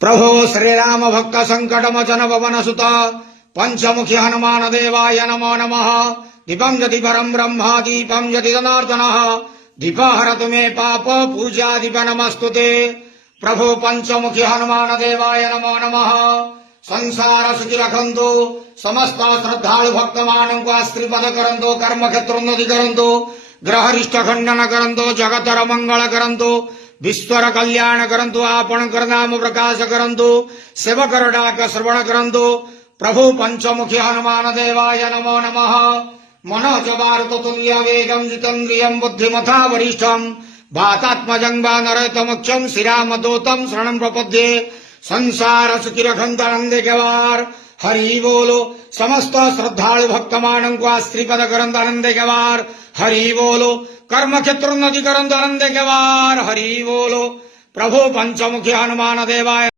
प्रभो श्रीराम भक्त संकटमोचन पवन सुत पंचमुखी हनुमान देवाय नमो नमः। दीपं यदि परं ब्रह्म दीपं यदि जनार्दनः दीपहरतु मे पाप पूजा दीप नमस्तुते। प्रभु पंचमुखी हनुमान देवाय नमो नमः। संसार सुखी रखंतु समस्त श्रद्धालु भक्त मानव को आश्रीपद करंतु कर्म क्षेत्रोन्नति करंतु ग्रहरिष्ठ खंडन करंतु जगतर मंगल करंतु विश्वर कल्याण करंतु आपण कर नाम प्रकाश करंतु सेवकर डाक श्रवण करंतु। प्रभु पंचमुखी हनुमान देवाय नमो नमः। मनोज मारुत तुल्य वेगं जितेन्द्रियं बुद्धिमता वरिष्ठं वातात्मजं वानरयुतमुख्यं श्रीरामदूतं शरणं प्रपद्ये। संसार सुखी रखंत आनंदे के वार हरि बोलो। समस्त श्रद्धालु भक्त मानव को आश्रीपद करंत आनंदे के वार हरि बोलो। कर्म क्षेत्रोन्नति करंत आनंदे के वार हरि बोलो। प्रभु पंचमुखी हनुमान देवाय